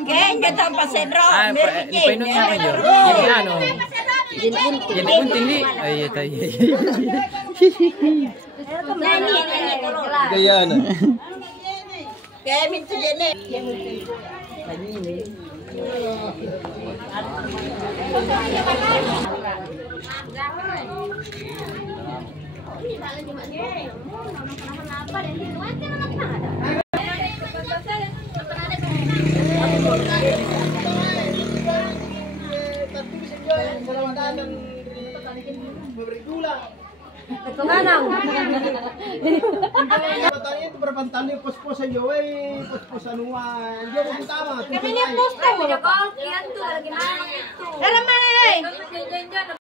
Kayaknya tanpa sedro. Painunya apa jo? Jadi ano? Jadi kunting di. Iya tahu. Gaya na. Kaya minto dyan eh. Kumanang. Katanya itu berpantali pos-pos aja weh, pos-pos anuan. Dia mau utama. Kami ni posto mo ko. Yan to lagi mana itu. Alam mo na eh.